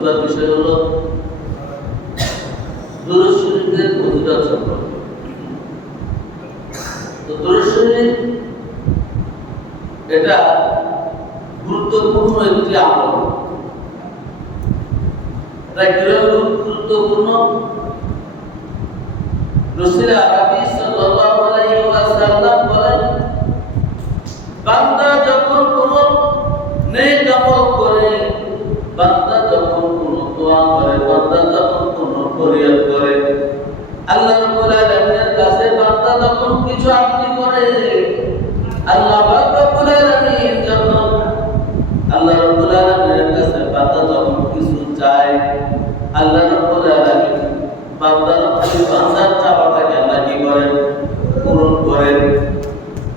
বিষয় হলো দুরূদ শরীফের ফজিলত সম্পর্কে। তো দুরূদ শরীফ এটা গুরুত্বপূর্ণ একটি আমল। এটা কিরকম গুরুত্বপূর্ণ? রাসূল আরবি সাল্লাল্লাহু আলাইহি ওয়াসাল্লাম বলেন, বান্দা যখন কোনো নেক আমল করে, বান্দা যখন কোনো দোয়া করে, বান্দা যখন কোনো ফরিয়াদ করে, আল্লাহ রাব্বুল আলামিনের কাছে বান্দা যখন কিছু আরজি করে, আল্লাহ রাব্বুল আলামিন যখন আল্লাহ রাব্বুল আলামিনের কাছে বান্দা যখন কিছু চায়, আল্লাহ রাব্বুল আলামিন বান্দার চাওয়াটাকে আল্লাহ কি করেন? পূরণ করেন।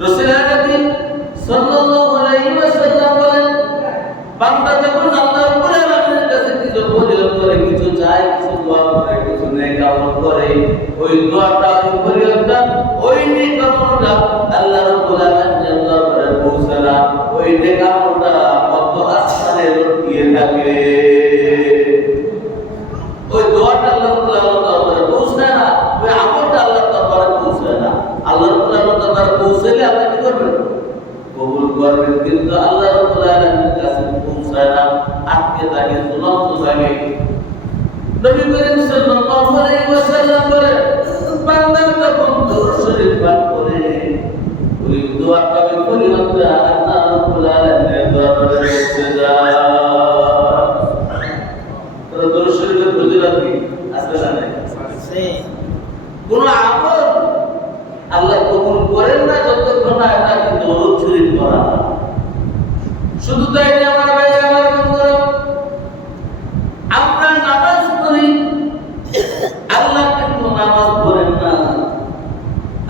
রাসূল আরবি সাল্লাল্লাহু আলাইহি ওয়াসাল্লাম বলেন, বান্দা যখন আল্লাহ রাব্বুল আলামিনের কাছে কিছু ফরিয়াদ করে, কিছু চায়, কিছু দোয়া করে, কিছু নেক আমল করে, ওই দোয়াটা, ওই ফরিয়াদটা, ওই নেক আমলটা আল্লাহ রাব্বুল আলামিনের দরবারে পৌঁছে না, ওই নেক আমলটা কত আসমানে লটকিয়ে থাকে। ওই দোয়াটা আল্লাহ রাব্বুল আলামিনের দরবারে পৌঁছে না, ওই আমলটা আল্লাহর দরবারে পৌঁছে না। আল্লাহ রাব্বুল আলামিনের দরবারে পৌঁছলে আল্লাহ কি করবেন? কবুল করবেন। কিন্তু আল্লাহ রাব্বুল আলামিনের কাছে পৌঁছায় না, আটকে থাকে, ঝুলন্ত থাকে। নবী করিম সাল্লাল্লাহু আলাইহি ওয়াসাল্লাম বলেন, বান্দা যখন দুরূদ শরীফ পাঠ করে, ওই দোয়াটা, ওই ফরিয়াদটা আল্লাহ রাব্বুল আলামিনের দরবারে পৌঁছে যায়। তো দুরূদ শরীফের ফজিলত কি আছে না? আছে। কোন আমল আল্লাহ কবুল করেন না যতক্ষণ না এটা দুরূদ শরীফ পড়া হয়। শুধু তাই না আমার ভাইরা, আমার বন্ধুরা, আমরা নামাজ পড়ি, আল্লাহ কিন্তু নামাজ পড়েন না।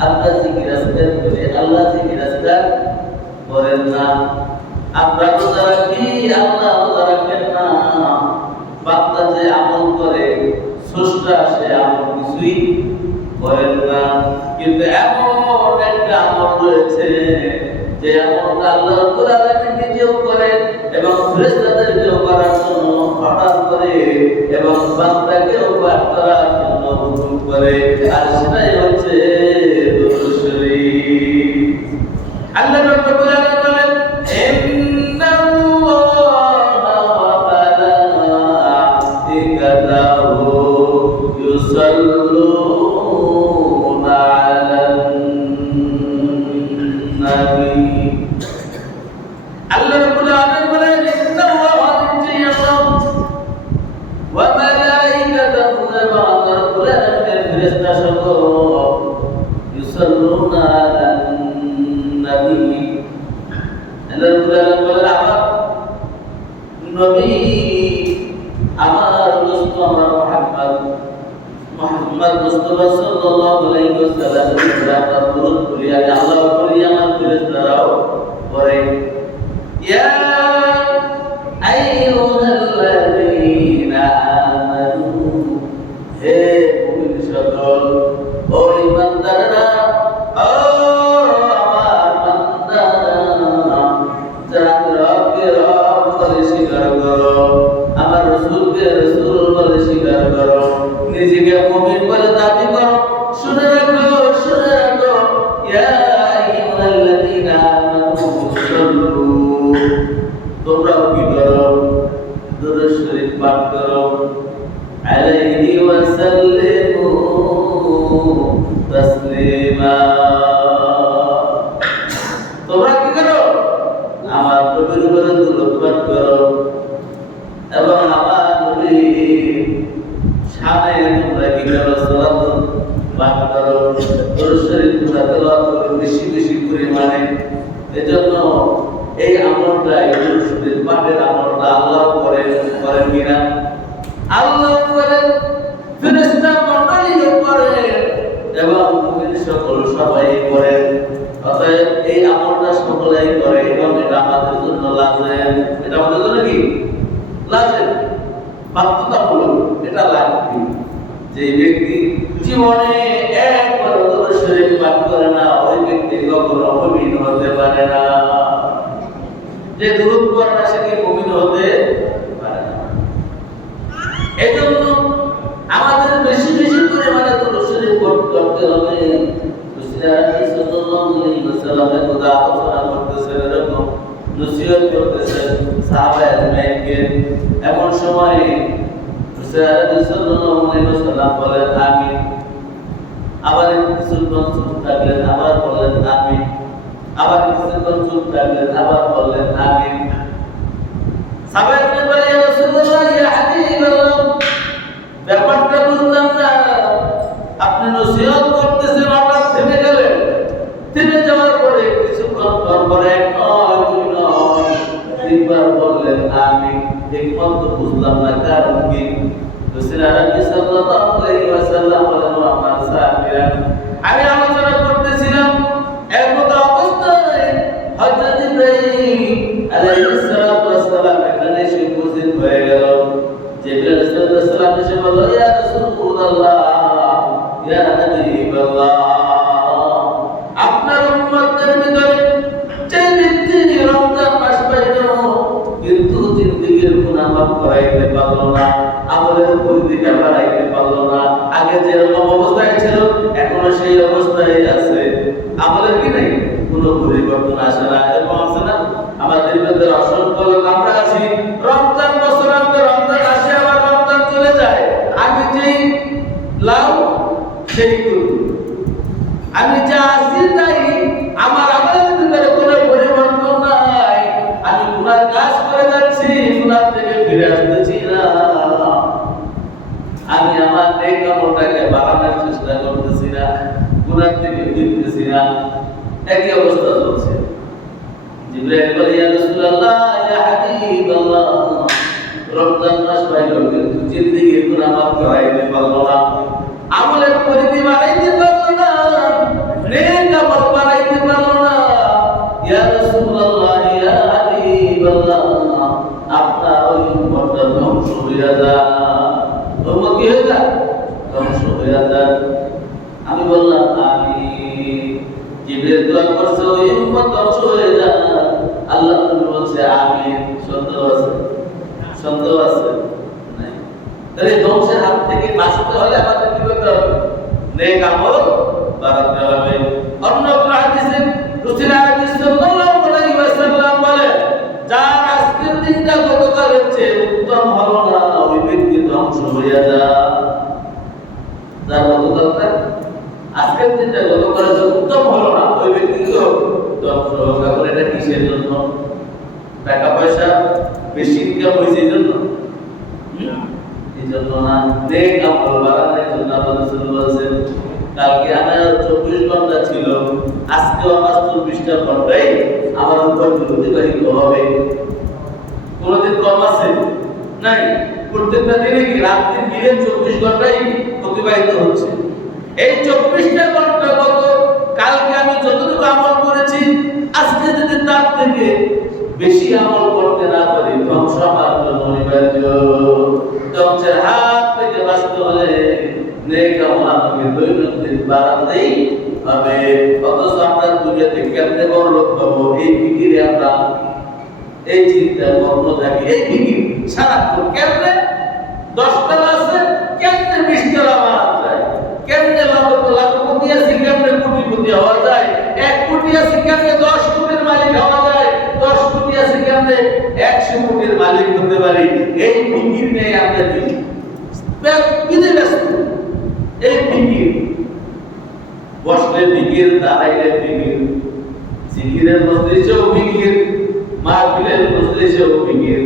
আমরা জিকির আজকার করি, আল্লাহ জিকির আজকার করেন না। আমরা রোজা রাখি, আল্লাহ রোজা রাখেন না। বান্দা যে আমল করে, স্রষ্টা সে আমল কিছুই করেন না। কিন্তু এমন একটা আমল রয়েছে যে আমলটা আল্লাহ রাব্বুল আলামিন নিজেও করেন এবং ফেরেশতাদেরকেও করার জন্য অর্ডার করে এবং বান্দাকেও পাঠ করার জন্য হুকুম করে, আর সেটাই হচ্ছে দুরূদ শরীফ। আল্লাহ রাব্বুল আলামিন বলেন, ইন্নাল্লাহা ওয়া মালাইকাতাহু ইউসাল্লুনা আলান নবী। আল্লাহ রাব্বুল আলামিন বলেন, ইন্নাল্লাহা ওয়া মালাইকাতাহু, আল্লাহ রাব্বুল আলামিনের ফেরেশতা সকল ইউসাল্লুনা আলান নবী। আল্লাহ রাব্বুল আলামিন বলেন, আমার নবী, আমার দোস্ত, আমার মুহাম্মদ মুস্তাফা সাল্লাল্লাহু আলাইহি ওয়াসাল্লামের উপরে আমরা দরুদ পড়ি, আর আল্লাহ পড়ি, আমার ফেরেশতারাও পড়ে। ইয়া আইয়ুহাল্লাযীনা আমানু, হে মুমিন সকল, ও ঈমানদাররা, ও আমার বান্দারা, যারা রবকে রব বলে স্বীকার করো, আমার রাসূলকে রাসূল বলে স্বীকার করো, নিজেকে মুমিন বলে দাবি করো, শুনে রাখো, শুনে রাখো, ইয়া আইয়ুহাল্লাযীনা আমানু সাল্লু, তোমরা কি করো? দুরূদ শরীফ পাঠ করো, আলাইহি ওয়া সাল্লিমু তাসলিমা। তোমরা কি করো? আমার নবীর উপরে দুরূদ পাঠ করো এবং আমার নবীর শানে তোমরা কি করো? সালাত পাঠ করো, দুরূদ শরীফ তোমরা তেলাওয়াত করো বেশি বেশি পরিমাণে। এজন্য এই আমলটা, এই দুরূদ শরীফ পাঠের আমলটা আল্লাহ করেন কিনা? আল্লাহ করেন, ফেরেশতা মণ্ডলীও করেন এবং মুমিন সকল সবাই করেন। অতএব এই আমলটা সকলেই করে এবং এটা আমাদের জন্য লাজেম। এটা আমাদের জন্য কি? লাজেম, বাধ্যতামূলক, এটা লাগবে। যে ব্যক্তি জীবনে একবার দুরূদ শরীফ পাঠ করে না, ওই ব্যক্তি কখনো মুমিন হতে পারে না। যে দুরূদ পড়ে না, সে কি মুমিন হতে পারে না। এজন্য আমাদের বেশি বেশি পরিমাণে দরুদ শরীফ পড়তে হবে। রাসূলুল্লাহ সাল্লাল্লাহু আলাইহি ওয়াসাল্লাম খোদা আলোচনা করতেছেন, এরকম নসিহত করতেছেন সাহাবায়ে আজমাইনকে। এমন সময় রাসূলুল্লাহ সাল্লাল্লাহু আলাইহি ওয়াসাল্লাম বলেন আমিন। আবার কিছুক্ষণ চুপ থাকলেন, আবার বললেন আমিন। আবার কিছুক্ষণ চুপ থাকলেন, আবার বললেন আমিন। সাহাবায়ে বলে ইয়া রাসূলুল্লাহ ইয়া হাবিবাল্লাহ, ব্যাপারটা বুঝলাম না, আপনি নসিহত করতেছেন হঠাৎ থেমে গেলেন। থেমে যাওয়ার পরে কিছুক্ষণ পরে এক নয় দুই নয় তিনবার বললেন আমিন। ঠিকমত তো বুঝলাম না কারণ কি? রাসূলুল্লাহ সাল্লাল্লাহু আলাইহি ওয়াসাল্লাম বলেন আমার সাহাবীরা, আমি আলোচনা করতেছিলাম, এর মতো অবস্থায় হযরত ইব্রাহিম আলাইহিস সালাতু ওয়াস সালাম এখানে এসে উপস্থিত হয়ে গেল। জিবরাইল আলাইহিস সালাম এসে বলল ইয়া রাসূলুল্লাহ ইয়া হাবিবাল্লাহ, আপনার উম্মতদের ভিতরে যে ব্যক্তি রমজান মাস পাইল কিন্তু জিন্দেগীর গুনাহ মাফ করাইতে পারল না, আমলের পরিধিটা বাড়াইতে পারল না, আগে যেরকম অবস্থায় ছিল এখনো সেই অবস্থায় আছে, আমলের কি নাই কোনো পরিবর্তন আসে না। এরকম আছে না? আমাদের ভিতরে অসংখ্য লোক আমরা আছি, রমজান বছর রমজান আসে আবার রমজান চলে যায়, আমি যেই লাভ সেই করি, আমি যা আছি তাই, আমার আমলের ভিতরে কোনো পরিবর্তন নাই, আমি গুনাহ কাজ করে যাচ্ছি, গুনাহ থেকে ফিরে আসতেছি না, আমি আমার নেক আমলটাকে বাড়ানোর চেষ্টা করতেছি না, গুনাহ থেকে ফিরতেছি না, একই অবস্থা চলছে। জিবরাইল বলে ইয়া রাসূলুল্লাহ ইয়া হাবিবাল্লাহ, রমজান মাস পাইল কিন্তু জিন্দেগীর গুনাহ মাফ করাইতে পারল না, আমলের পরিধি বাড়াইতে পারল না, নেক আমল বাড়াইতে পারল না। ইয়া রাসূলুল্লাহ ইয়া হাবিবাল্লাহ, আপনার ওই উম্মতটা ধ্বংস হয়ে যায়, উম্মত কি হয়ে যায়? ধ্বংস হয়ে যায়। আমি বললাম আমিন। জিবরাইল দোয়া করছে ওই উম্মত ধ্বংস হয়ে যায়, আল্লাহ বলছে আমিন। সন্দেহ আছে? সন্দেহ আছে? নাই। তাহলে ধ্বংসের হাত থেকে বাঁচতে হলে আমাদের কি করতে হবে? নেক আমল বাড়াতে হবে। অন্য হাদিসে রাসূলুল্লাহ সাল্লাল্লাহু আলাইহি ওয়াসাল্লাম বলেন, যার আজকের দিনটা গতকালের চেয়ে উত্তম হলো না, ওই ব্যক্তি ধ্বংস হয়ে যায়। যার গতকালটা আজকের দিনটা গতকালের চেয়ে উত্তম হলো না, ওই ব্যক্তি ধ্বংস হবে। কারণ এটা কিসের জন্য? টাকা পয়সা বেশি ইনকাম হয়েছে এই জন্য? এই জন্য না, নেক আমল বাড়ানোর জন্য। আল্লাহ রাসূল বলেছেন কালকে আমার 24 ঘন্টা ছিল, আজকেও আমার 24টা ঘন্টাই আমার উপর অতিবাহিত হবে। কোনদিন কম আছে? নাই। প্রত্যেকটা দিনে কি রাত দিন মিলে 24 ঘন্টাই অতিবাহিত হচ্ছে। এই 24টা ঘন্টা কত? কালকে আমি যতটুকু আমল করেছি, আজকে যদি তার থেকে বেশি আমল করতে না পারি, ধ্বংস আমার জন্য অনিবার্য। ধ্বংসের হাত থেকে বাঁচতে হলে নেক আমল আমাকে দৈনন্দিন বাড়াতেই হবে। অথচ আমরা দুনিয়াতে কেমনে বড় লোক পাবো, এই ফিকিরে আমরা এই চিন্তা মগ্ন থাকি। এই ফিকির সারাক্ষণ কেমনে 10 টাকা আছে, কেমনে 20 টাকা বাড়ানো যায়, কেমনে লাখপতি আছে, কেমনে কোটিপতি হওয়া যায়, 1 কোটি আছে কেমনে 10 কোটির মালিক হওয়া যায়, 10 কোটি আছে কেমনে 100 কোটির মালিক হতে পারি। এই ফিকির নেই আমরা ব্যস্ত। এই ফিকির বসলে ফিকির, দাঁড়াইলে ফিকির, জিকিরের মজলিসেও ফিকির, মাহফিলের মজলিসেও ফিকির,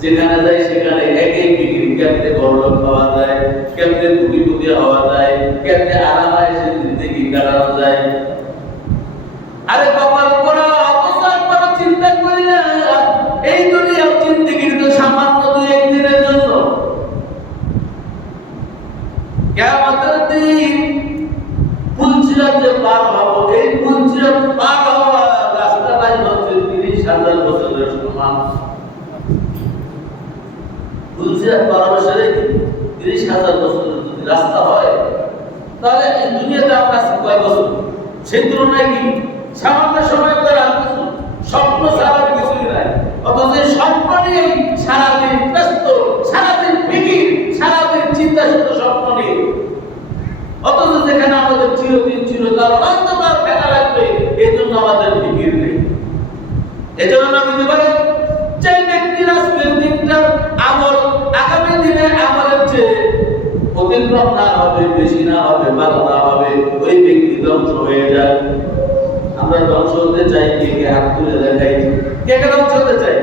যেখানে যাই সেখানে একই ফিকির। কেমনে বড়লোক হওয়া যায়, কেমনে কোটিপতি হওয়া যায়, কেমনে আরামায়েশে জিন্দেগি কাটানো যায়। আরে কপাল পোড়া, অথচ আমরা চিন্তা করি না এই দুনিয়ার জিন্দেগির তো সামান্য 2-1 দিনের জন্য। কিয়ামতের দিন পুলসিরাত যে পার হব, এই পুলসিরাত পার হওয়া রাস্তাটাই হচ্ছে 30,000 বছরের সমান। পুলসিরাত পার হওয়ার সাথে 30,000 বছরের যদি রাস্তা হয়, তাহলে এই দুনিয়াতে আমরা আছি কয় বছর? সেই তুলনায় কি সামান্য সময় ধরে কিছু স্বপ্ন ছাড়া কিছুই নাই। অথচ স্বপ্ন নিয়ে সারাদিন ব্যস্ত, সারাদিন ফিকির, চিন্তা শুধু স্বপ্ন নিয়ে, অথচ যেখানে আমাদের চিরদিন চিরকাল অনন্তকাল থাকা লাগবে, এই জন্য আমাদের ফিকির নেই। এজন্য নবীজি বলেন, যে ব্যক্তির আজকের দিনটার আমল আগামী দিনে আমলের চেয়ে অতিক্রম না হবে, বেশি না হবে, ভালো না হবে, ওই ব্যক্তি ধ্বংস হয়ে যায়। আমরা ধ্বংস হতে চাই, কে হাত তুলে দেখাই, কে ধ্বংস হতে চাই?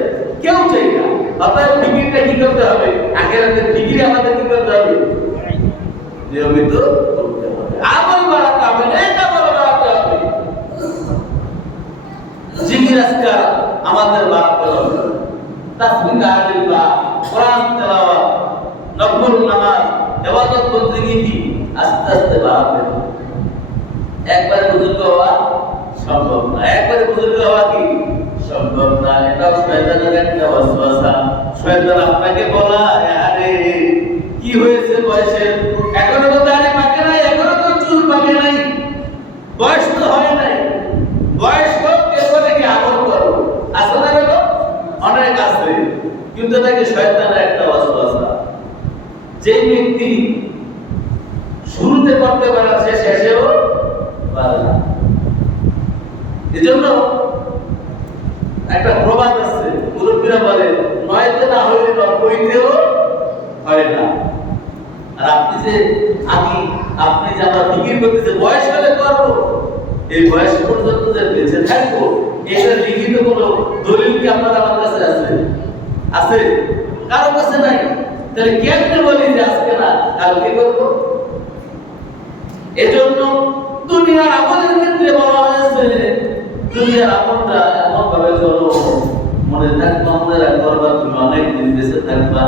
কেউ চাই না। অর্থাৎ ফিকিরটা কি করতে হবে? আখিরাতের ফিকির আমাদের কি করতে হবে? নিয়মিত করতে হবে, আমল বাড়াতে হবে, নেক আমল বাড়াতে হবে, জিকির আজকার আমাদের বাড়াতে হবে, তাসবিহ তাহলিল বা কোরআন তেলাওয়াত, নফল নামাজ, ইবাদত বন্দেগী কি আস্তে আস্তে বাড়াতে হবে। একবারে বুজুর্গ হওয়া সম্ভব না, একবারে বুজুর্গ হওয়া কি সম্ভব না। এটাও শয়তানের একটা ওয়াসওয়াসা। শয়তান আপনাকে বলা, আরে কি হয়েছে বয়সের, এখনো তো দাড়ি পাকে নাই, এখনো তো চুল পাকে নাই, বয়স তো হয় নাই, বয়স হোক এরপরে কি আমল করো, আছে না? গেল অনেক আছে, কিন্তু এটাকে শয়তানের একটা ওয়াসওয়াসা। যে ব্যক্তি শুরুতে করতে পারে সে শেষেও পারে না। এজন্য একটা প্রবাদ আছে, মুরব্বীরা বলে, নয়তে না হইলে নব্বইতেও হয় না। আর আপনি যে আপনি যে আমরা ফিকির করতেছে বয়স হলে করবো, এই বয়স পর্যন্ত যে বেঁচে থাকবো, এটা লিখিত কোনো দলিল কি আপনার আমার কাছে আছে? আছে? কারো কাছে নাই। তাহলে কেমনে বলি যে আজকে না কালকে করবো? এজন্য দুনিয়ার আমলের ক্ষেত্রে বলা হয়েছে, দুনিয়ার আমলটা এমন ভাবে চলো, মনে থাকবা, মনে রাখবা, তুমি অনেক দিন বেঁচে থাকবা,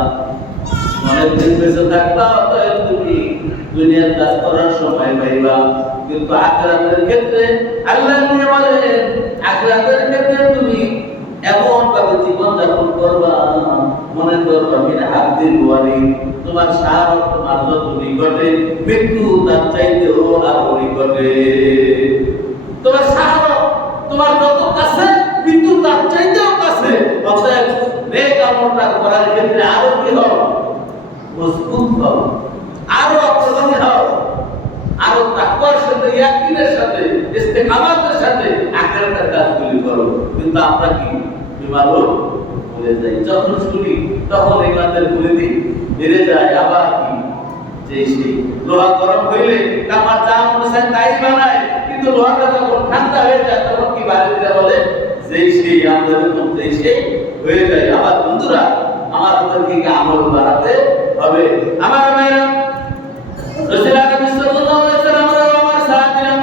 অনেক দিন বেঁচে থাকবা, অতএব তুমি দুনিয়ার কাজ করার সময় পাইবা। কিন্তু আখিরাতের ক্ষেত্রে আল্লাহ নিয়ে বলেন, আখিরাতের ক্ষেত্রে তুমি এমন ভাবে জীবন যাপন করবা, মনে করবা মিন আব্দিল ওয়ালি, তোমার শাহাদাত তোমার যত নিকটে, মৃত্যু তার চাইতেও আরো নিকটে। তোমার শাহাদাত তোমার যত কাছে, মৃত্যু তার চাইতেও কাছে। অতএব নেক আমলটা করার ক্ষেত্রে আরো কি হও? মজবুত হও, আরো অগ্রগামী হও, আরো তাকওয়ার সাথে, ইয়াকিনের সাথে, ইস্তেকামাতের সাথে আখিরাতের কাজগুলি করো। কিন্তু আমরা কি ইমানত ভুলে যাই, যখন শুনি তখন ইমানের পরিধি বেড়ে যায়। আবার কি যে সেই লোহা গরম হইলে আমার যা মনে চায় তাই বানায়, কিন্তু লোহাটা যখন ঠান্ডা হয়ে যায় তখন কি বাড়িতে বলে যে সেই আমাদের যেই সেই হয়ে যায়। আমার বন্ধুরা, আমাদেরকে আমল বাড়াতে হবে। আমার ভাইরা, রাসূল আকরাম সাল্লাল্লাহু আলাইহি ওয়াসাল্লাম আমার সাহাবীরা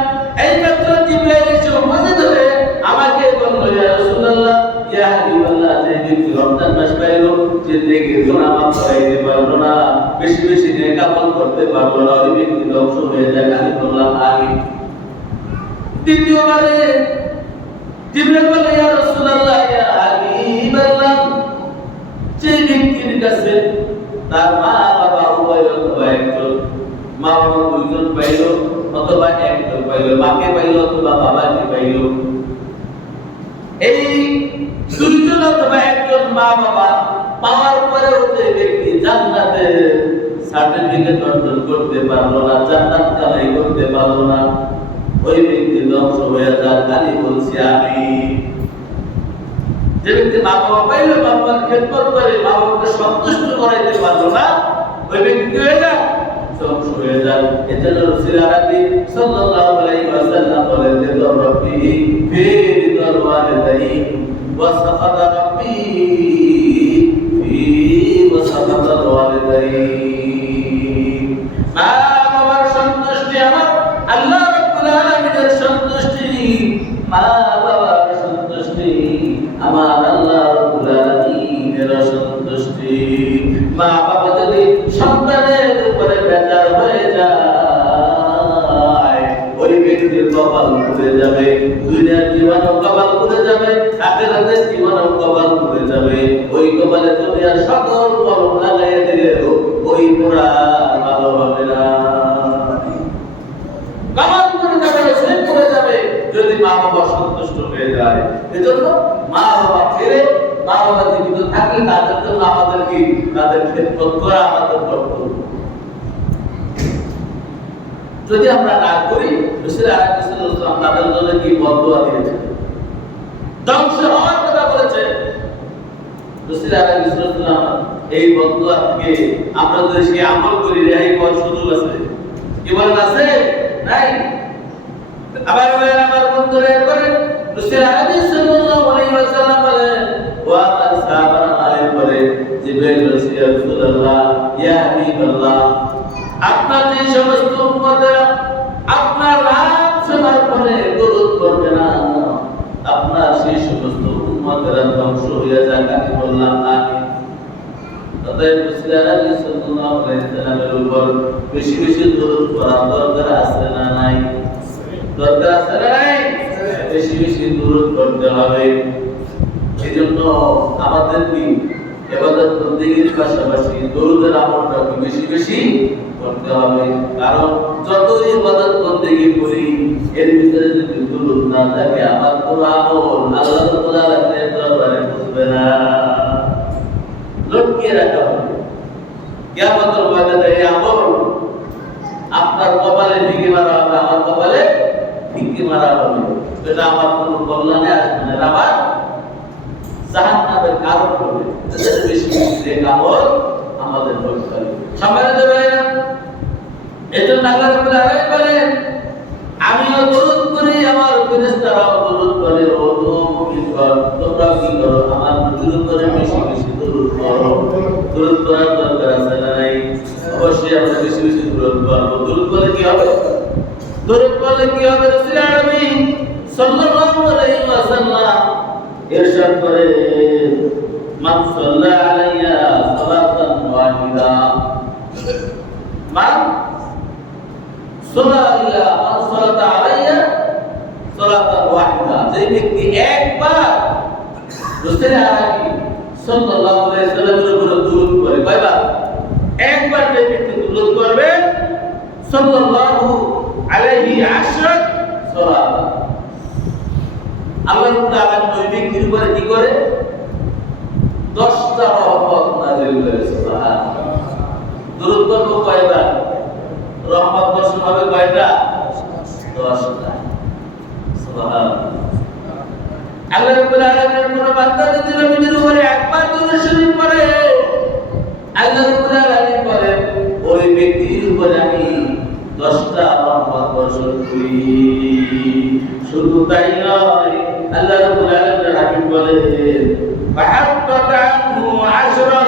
এই মাত্র জিবরাইল এসে উপস্থিত হয়ে আমাকে বলল, ইয়া রাসূলুল্লাহ, ইয়া হাবিবাল্লাহ, যে ব্যক্তি রমজান মাস পাইল, যে নেকি গুনাহ মাফ করাইতে পারলো না, বেশি বেশি নেক আমল করতে পারলো না, ওই ব্যক্তি ধ্বংস হয়ে যায়। আমি বললাম আমিন। দ্বিতীয়বারে জিবরাইল বলল, ইয়া রাসূলুল্লাহ, ইয়া হাবিবাল্লাহ, যে ব্যক্তির কাছে তার মা বাবা উভয় অথবা একজন, মা বাবা দুইজন পাইল অথবা একজন পাইল, মাকে পাইল অথবা বাবাকে পাইল, এই দুইজন অথবা একজন মা বাবা পাওয়ার পরেও যে ব্যক্তি জান্নাতের সার্টিফিকেট অর্জন করতে পারলো না, জান্নাত কামাই করতে পারলো না, ওই ব্যক্তি ধ্বংস হয়ে যায়। আমি বলছি আমি। যে ব্যক্তি মা বাবা পাইল, বাবার খেদমত করে, মা বাবাকে সন্তুষ্ট করাইতে পারলো না, ওই ব্যক্তি হয়ে যায় ধ্বংস হয়ে যায়। এজন্য রাসূল আরবি সাল্লাল্লাহু আলাইহি ওয়াসাল্লাম বলেন যে রব্বি ফি রিদাল ওয়ালিদাইন ওয়া সাখাতা রব্বি ফি ওয়া সাখাতাল ওয়ালিদাইন। মা বাবার সন্তুষ্টি আমার আল্লাহ রাব্বুল আলামিনের সন্তুষ্টি, মা বাবার সন্তুষ্টি আমার আল্লাহ রাব্বুল আলামিনের সন্তুষ্টি। মা বাবা যদি সন্তানের উপরে বেজার হয়ে যায়, ওই ব্যক্তির কপাল পুড়ে যাবে, দুনিয়ার জীবনও কপাল পুড়ে যাবে, আখিরাতের জীবনও কপাল পুড়ে যাবে। ওই কপালে দুনিয়ার সকল কলম লাগাইয়া দিলেও ওই পোড়া ভালো হবে না, কপাল পুড়ে যাবে, সে পুড়ে যাবে যদি মা বাবা সন্তুষ্ট হয়ে যায়। এজন্য মা বাবা ফিরে, মা বাবা জীবিত থাকলে তাদের জন্য আমাদের কি, তাদের খেদমত করা আমাদের কর্তব্য। যদি আমরা না করি, রাসূল আলাইহিস সালাম তাদের জন্য কি বদদুয়া দিয়েছেন, ধ্বংস হওয়ার কথা বলেছেন। রাসূল আলাইহিস সালাম এই বদদুয়া থেকে আমরা যদি সেই আমল করি, রেহাই পাওয়ার সুযোগ আছে। কি বলেন, আছে? নাই। আবার আমার বন্ধুরা করেন, রাসূল আলাইহিস সালাম বলেন, ওয়া আমার সাহাবারা আলেম বলে, জিবরাইল বলছে, ইয়া রাসূলুল্লাহ, ইয়া হাবিবাল্লাহ, আপনার যে সমস্ত উম্মতেরা আপনার নাম শোনার পরে দরুদ পড়বে না, আপনার সেই সমস্ত উম্মতেরা ধ্বংস হয়ে যাক। আমি বললাম আমিন। অতএব রাসূল আলাইহিস সালামের উপর বেশি বেশি দরুদ পড়ার দরকার আছে না নাই? দরকার আছে না নাই? বেশি বেশি দরুদ পড়তে হবে। এজন্য আমাদের কি ইবাদত বন্দেগীর পাশাপাশি দরুদের আমলটা বেশি বেশি করতে হবে। কারণ যত ইবাদত বন্দেগী করি, এর ভিতরে যদি দরুদ না থাকে, আমার পুরো আমল আল্লাহ তাআলার দরবারে পৌঁছবে না, লটকিয়ে রাখা হবে। কিয়ামতের ময়দানে এই আমল আপনার কপালে ঢিকে মারা হবে, আমার কপালে ঢিকে মারা হবে। এটা আমার কোনো কল্যাণে আসবে না, আমার জাহান্নামের কারণ হবে। এর বেশি বেশি আমল আমাদের করতে হবে। সম্মানিত ভাইরা, এজন্য আল্লাহ রাব্বুল আলামিন বলেন, আমিও দরুদ করি, আমার ফেরেশতারাও দরুদ করে। ও মুমিনগণ, তোমরা কি করো? আমার নবীর উপরে বেশি বেশি দরুদ করো। দরুদ করার দরকার আছে না নাই? অবশ্যই আমরা বেশি বেশি দরুদ করব। দরুদ করলে কি হবে? দরুদ করলে কি হবে? রাসূল আলামিন সাল্লাল্লাহু আলাইহি ওয়াসাল্লাম ইরশাদ করেন, মান সাল্লা আলাইয়া সালাতান ওয়াহিদা, মান সাল্লাতা আলাইয়া সালাতান ওয়াহিদা, যে ব্যক্তি একবার রাসূল আলামিন সাল্লাল্লাহু আলাইহি সাল্লামের উপর দরুদ করে, কয়বার? একবার যে ব্যক্তি দরুদ করবে, সাল্লাল্লাহু আলাইহি আশরা সালাত, আল্লাহ তাআলা ওই ব্যক্তির উপরে কি করে? 10টা রহমত নাযিল করে। সুবহানাল্লাহ। দরুদ করব কয়বার? রহমত বর্ষণ হবে কয়টা? 10টা। সুবহানাল্লাহ। আল্লাহ রাব্বুল আলামিনের কোন বান্দা যদি নবীর উপরে একবার দরুদ শরীফ পড়ে, আল্লাহ রাব্বুল আলামিন বলেন, ওই ব্যক্তির উপরে আমি 10টা রহমত বর্ষণ করি। শুধু তাই নয়, আল্লাহ রাব্বুল আলামিন রাহিম বলেন, ফাহাত্তাত আনহু আশরা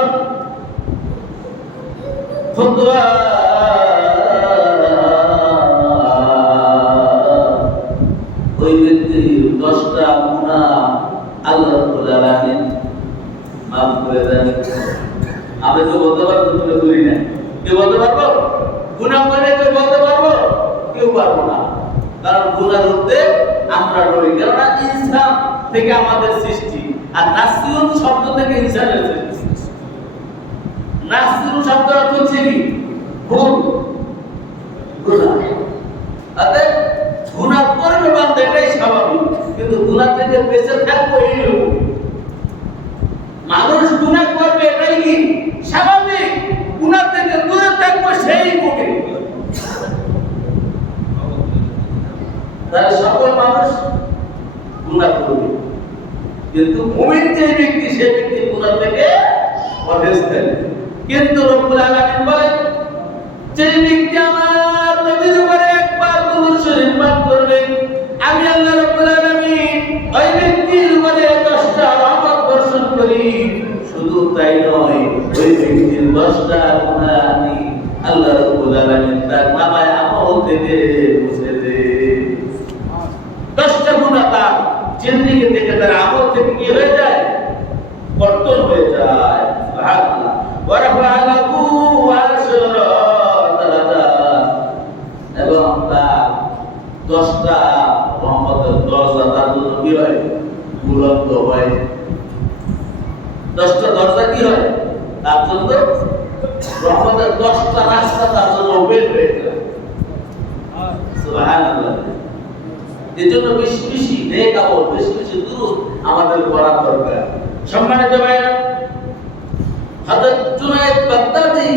ফুতওয়া, ওই ব্যক্তির 10টা গুনাহ আল্লাহ রাব্বুল আলামিন মাফ করে দেন। আমি তো বলতে পারবো, তুমি করি না। কেউ বলতে পারবো? গুনাহ করে কেউ বলতে পারবো? কেউ পারবো না। কারণ গুনাহ করতে আমরা ডরি। কেননা ইনসান থেকে আমাদের সৃষ্টি, আর নাসিউন শব্দ থেকে ইনসানের সৃষ্টি। নাসিউন শব্দ অর্থ হচ্ছে কি? ভুল, গুনাহ। তাতে গুনাহ করবে বান্দা, এটাই স্বাভাবিক। কিন্তু গুনাহ থেকে বেঁচে থাকবো এই লোক। মানুষ গুনাহ করবে, এটাই কি স্বাভাবিক। গুনাহ থেকে দূরে থাকবো সেই মুমিন। তাহলে সকল মানুষ গুনাহ করবে, কিন্তু মুমিন যে ব্যক্তি, সেই ব্যক্তি গুনাহ থেকে পরহেজ করে। কিন্তু রব্বুল আলামিন বলেন, যে ব্যক্তি আমার নবীর উপরে একবার দরুদ শরীফ পাঠ করবে, আমি আল্লাহ রব্বুল আলামিন ওই ব্যক্তির উপরে 10টা রহমত বর্ষণ করি। শুধু তাই নয়, ওই ব্যক্তির 10টা গুনাহ আমি আল্লাহ রব্বুল আলামিন তার নামায়ে আমল থেকে মুছে দেই। 10টা গুনাহ তার জিন্দেগি থেকে, তার আমল থেকে কি হয়ে যায়? কর্তন হয়ে যায়। সুবহানাল্লাহ। ওয়া রাফা'a লাহু আশরা দারাজাত, এবং তার 10টা রহমতের দরজা তার জন্য কি হয়? বুলন্দ হয়। 10টা দরজা কি হয়? তার জন্য রহমতের 10টা রাস্তা তার জন্য ওপেন হয়ে যায়। সুবহানাল্লাহ। এজন্য বেশি বেশি নেক আমল, বেশি বেশি দুরূদ আমাদের করা দরকার। সম্মানিত ভাইরা, হযরত জুনায়েদ বাগদাদী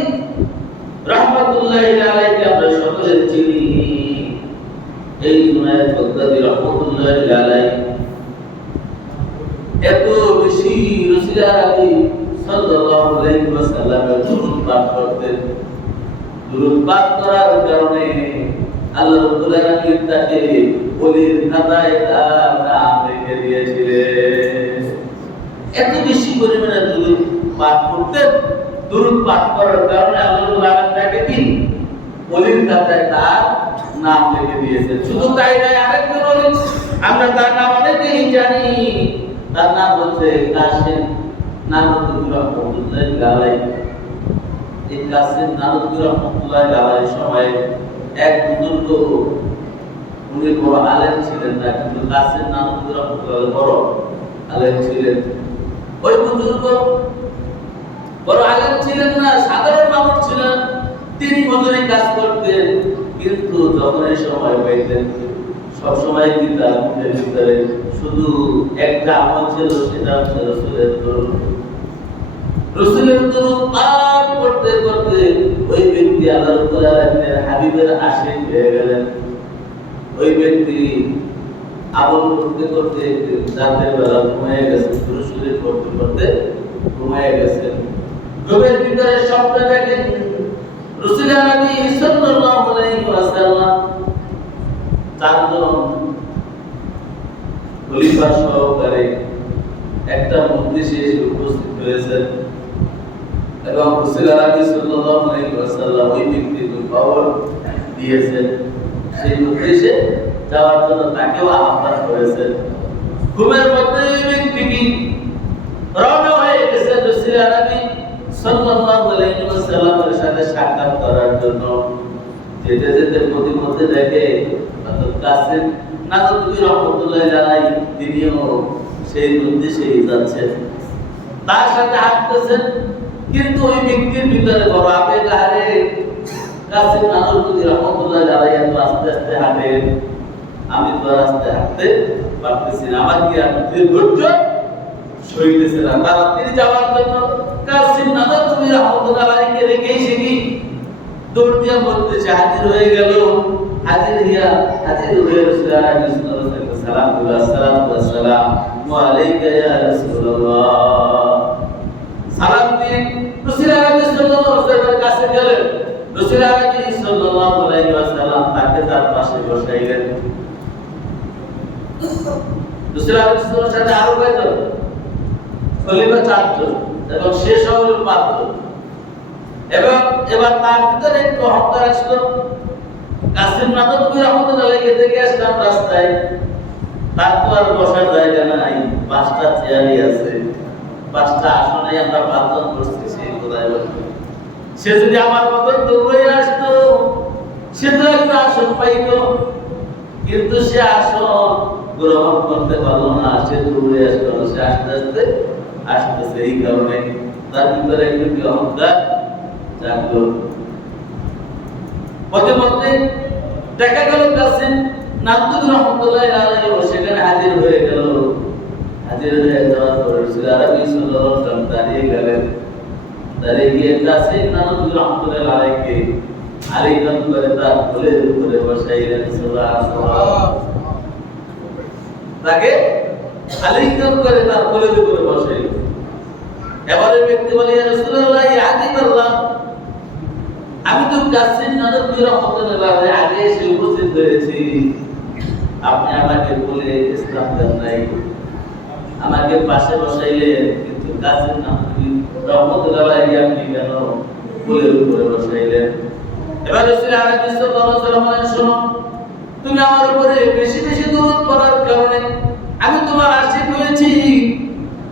রাহমাতুল্লাহি আলাইহি আমরা সকলে চিনি। জুনায়েদ বাগদাদি রাহমাতুল্লাহি আলাইহি এত বেশি রাসূল আরবি সাল্লাল্লাহু আলাইহি ওয়াসাল্লামের দুরূদ পাঠ করতেন। দুরূদ পাঠ করার কারণে আল্লাহ রাব্বুল আলামিন তাকে ওলির খাতায় তার নাম লিখে দিয়েছিলেন। এত বেশি পরিমাণে দুরূদ পাঠ করতেন। দুরূদ পাঠ করার কারণে আল্লাহ রাব্বুল আলামিন তাকে কি ওলির খাতায় তার নাম লিখে দিয়েছেন। শুধু তাই নয়, আরেকজন ওলি আমরা তার নাম অনেকেই জানি, তার নাম হচ্ছে কাসিম নানুতুবি রাহমাতুল্লাহি আলাইহি। এই কাসিম নানুতুবি রাহমাতুল্লাহি আলাইহির সময় এক বুজুর্গ, উনি বড় আলেম ছিলেন না, কিন্তু কাসিম নানুতুবি রাহমাতুল্লাহি বড় আলেম ছিলেন। ওই বুজুর্গ বড় আলেম ছিলেন না, সাধারণ মানুষ ছিলেন। তিনি মজুরি কাজ করতেন, কিন্তু যখন এই সময় পাইতেন সবসময় তার মুখের ভিতরে শুধু একটা আমল ছিল, সেটা হচ্ছে রাসূলের দরুদ। রাসূলের দরুদ পাঠ করতে করতে ওই ব্যক্তি আল্লাহ রাব্বুল আলামিনের হাবিবের আশিক হয়ে গেলেন। ওই ব্যক্তি আমল করতে করতে রাতের বেলা ঘুমিয়ে গেছেন, রাসূলের করতে করতে ঘুমিয়ে গেছেন। ঘুমের ভিতরে স্বপ্ন দেখেন রাসূল আরবি সাল্লাল্লাহু আলাইহি ওয়াসাল্লাম চারজন খলিফা সহকারে একটা মজলিসে এসে উপস্থিত হয়েছেন এবং রাসূল আরবি সাল্লাল্লাহু আলাইহি ওয়াসাল্লাম ওই ব্যক্তিকে খবর দিয়েছেন সেই মজলিসে যাওয়ার জন্য, তাকেও আহ্বান করেছেন। ঘুমের মধ্যে ওই ব্যক্তি কি রওনা হয়ে গেছে রাসূল আরবি সাল্লাল্লাহু আলাইহি ওয়াসাল্লামের সাথে সাক্ষাৎ করার জন্য। যেতে যেতে প্রতিমধ্যে দেখে হযরত কাসিম নানুতুবি রাহমাতুল্লাহি আলাইহি তিনিও সেই উদ্দেশ্যেই যাচ্ছেন, তার সাথে হাঁটতেছেন। কিন্তু ওই ব্যক্তির ভিতরে বড় আবেগ, আরে কাসিম নানুতুবি রাহমাতুল্লাহি আলাইহি এত আস্তে আস্তে হাঁটেন, আমি তো আস্তে হাঁটতে পারতেছি না, আমার কি আর ধৈর্য সইতেছে না। তাড়াতাড়ি যাওয়ার জন্য কাসিম নানুতুবি রাহমাতুল্লাহি আলাইহিকে রেখেই সে কি দৌড় দিয়ে বলতেছে, হাজির হয়ে গেল। হাজির হয়ে রাসূল আলাইহি সাল্লাম দিল, আসসালামু আসসালামু আলাইকা ইয়া রাসূলুল্লাহ। সালাম দিয়ে রাসূল আলাইহি সাল্লাল্লাহু আলাইহি ওয়াসাল্লামের কাছে গেলেন। রাসূল আলাইহি সাল্লাল্লাহু আলাইহি ওয়াসাল্লাম তাকে তার পাশে বসাইলেন। রাসূল আলাইহি সাল্লাল্লাহু সাথে আরো কয়জন খলিফা, চারজন, এবং শেষ হলো পাঁচজন। এবং এবার তার ভিতরে একটু অহংকার আসলো। কাসিম নানুতুবি রাহমাতুল্লাহি আলাইহি দেখে আসলাম রাস্তায়, তার তো আর বসার জায়গা নাই, পাঁচটা চেয়ারই আছে, পাঁচটা আসনে আমরা পাঁচজন বসছি, সে কোথায় বসবে? সে যদি আমার মতন দৌড়ে আসতো সে তো একটা আসন পাইতো, কিন্তু সে আসন গ্রহণ করতে পারলো না, সে দৌড়ে আসলো, সে আস্তে আস্তে আসতেছে। এই কারণে তার ভিতরে একটু অহংকার জাগলো। প্রতিমধ্যে দেখা গেল কাসিম নানুতুবি রাহমাতুল্লাহি আলাইহি সেখানে হাজির হয়ে গেল। হাজির হয়ে যাওয়ার পর রাসূল আরবি সাল্লাল্লাহু আলাইহি ওয়াসাল্লাম দাঁড়িয়ে গেলেন। দাঁড়িয়ে গিয়ে কাসিম নানুতুবি রাহমাতুল্লাহি আলাইহিকে আলিঙ্গন করে তার কোলের উপরে বসাইলেন। সুবহানাল্লাহ। তাকে আলিঙ্গন করে তার কোলের উপরে বসাইলেন। এবারে ব্যক্তি বলে, ইয়া রাসূলুল্লাহ, ইয়া হাবিবাল্লাহ, আমি তো কাসিম নানুতুবি রাহমাতুল্লাহি আলাইহি আগে এসে উপস্থিত হয়েছি, আপনি আমাকে বলে ইসলাম দেন নাই, আমাকে পাশে বসাইলেন, কিন্তু কাসিম নানুতুবি রাহমাতুল্লাহি আলাইহি আপনি কেন কোলের উপরে বসাইলেন? এবার রাসূল আরবি সাল্লাল্লাহু আলাইহি ওয়াসাল্লাম বলেন, শোনো, তুমি আমার উপরে বেশি বেশি দরুদ পড়ার কারণে আমি তোমার আশিক হয়েছি,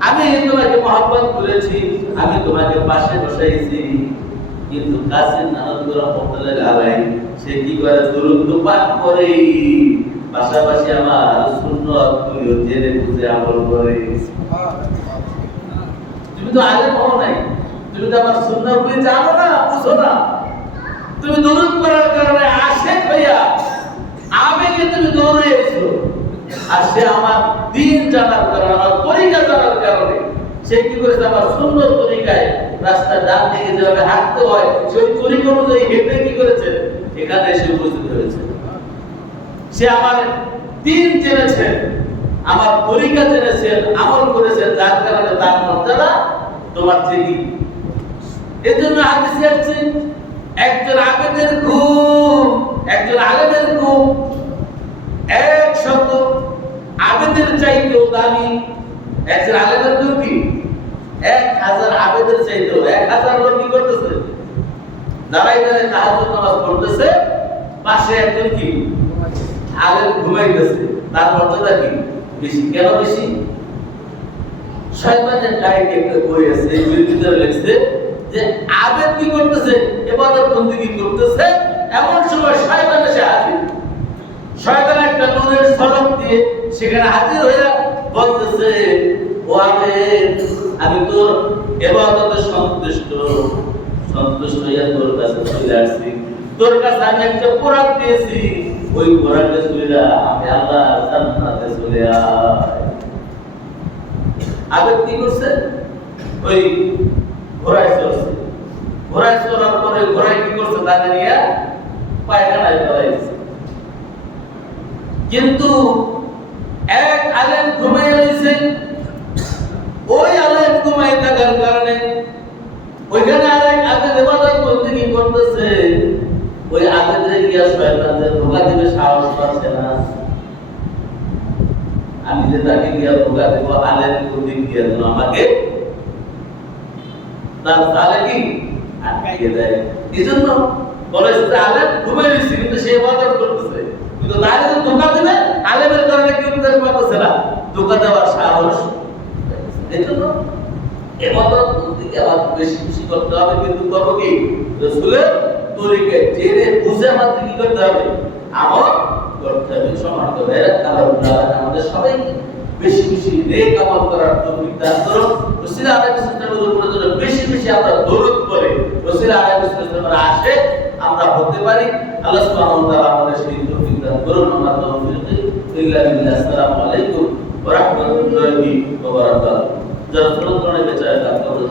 আমি তোমাকে মহব্বত করেছি, আমি তোমাকে পাশে বসাইছি। কিন্তু কাসিম নানুতুবি রাহমাতুল্লাহি আলাইহি সে কি করে? দরুদ পাঠ করে, পাশাপাশি আমার সুন্নাত গুলো জেনে বুঝে আমল করে। তুমি তো আলেম হও নাই, তুমি তো আমার সুন্নাত গুলো জানো না, বুঝো না। তুমি দরুদ পড়ার কারণে আশিক হইয়া আবেগে তুমি দৌড়ে এসো, আর সে আমার দ্বীন জানার কারণে, আমার তরিকা জানার কারণে সে কি করেছে? আমার সুন্দর তরিকায় রাস্তা ডান দিকে যেভাবে হাঁটতে হয় সেই তরিকা অনুযায়ী হেঁটে কি করেছে? এখানে এসে উপস্থিত হয়েছে। সে আমার দিন জেনেছেন, আমার তরিকা জেনেছেন, আমল করেছেন, যার কারণে তার মর্যাদা তোমার থেকে। এজন্য হাদিসে আছে একজন আবেদের ঘুম, একজন আলেমের ঘুম 100 আবেদের চাইতেও দামি। একজন আলেমের ঘুম কি 1000 আবেদের চাইতেও। 1000 লোক কি করতেছে? দাঁড়াই দাঁড়াই তাহাজ্জুদ নামাজ পড়তেছে, পাশে একজন কি আলেম ঘুমাইতেছে, তার মর্যাদা কি বেশি। কেন বেশি? শয়তানের ডায়েরি একটা বই আছে, এই বইয়ের ভিতরে লিখছে যে আবেদ কি করতেছে, ইবাদত বন্দেগী করতেছে, এমন সময় শয়তান এসে হাজির। শয়তান একটা নূরের ঝলক দিয়ে সেখানে হাজির হয়ে বলতেছে, ও আবেদ, আমি তোর ইবাদতে সন্তুষ্ট হইয়া তোর কাছে চলে আসছি। তোর কাছে আমি একটা কোরআন দিয়েছি, ওই কোরআনকে চলে আমি আল্লাহর জান্নাতে চলে আয়। আবেদ কি করছে? ওই ঘোড়ায় চড়ছে। ঘোড়ায় চড়ার পরে ঘোড়ায় কি করছে? তাকে নিয়ে পায়খানায় ফেলাইছে। কিন্তু এক আলেম ঘুমাইয়া রয়েছে। ওই আলেম ঘুমাই থাকার কারণে ওইখানে আরেক আবেদ ইবাদত বন্দেগী করতেছে। ওই আবেদে গিয়া শয়তানদের ধোঁকা দিবে সাহস পাচ্ছে না। আমি যে তাকে গিয়া ধোঁকা দেব, আলেম কোনদিন গিয়া যেন আমাকে তার তাহলে কি আটকাইয়ে দেয়। এই জন্য বলেছে যে আলেম ঘুমাই রয়েছে, কিন্তু সে ইবাদত করতেছে। কিন্তু তাহলে যে ধোঁকা দিবে, আলেমের কারণে কেউ তার পারতেছে না, ধোঁকা দেওয়ার সাহস। এই জন্য ইবাদত বন্দেগী আবার বেশি বেশি করতে হবে, কিন্তু করবো কি রাসূলের তরিকা জেনে বুঝে আমাদের কি করতে হবে? আমল করতে হবে। সম্মানিত ভাইরা, আল্লাহ আমাদের সবাইকে বেশি বেশি নেক আমল করার তৌফিক দান করুন। রাসূল আলাইহিস সালামের উপরে যেন বেশি বেশি আমরা দরুদ পড়ে রাসূল আলাইহিস সালামের আশিক আমরা হতে পারি। আল্লাহ সুবহানাহু ওয়া তাআলা আমাদের সেই তৌফিক দান করুন। আমরা তৌফিক ইল্লা বিল্লাহ। আসসালামু আলাইকুম ওয়া রাহমাতুল্লাহি ওয়া বারাকাতুহু। যারা সুন্নাত বেঁচে আছে তাদের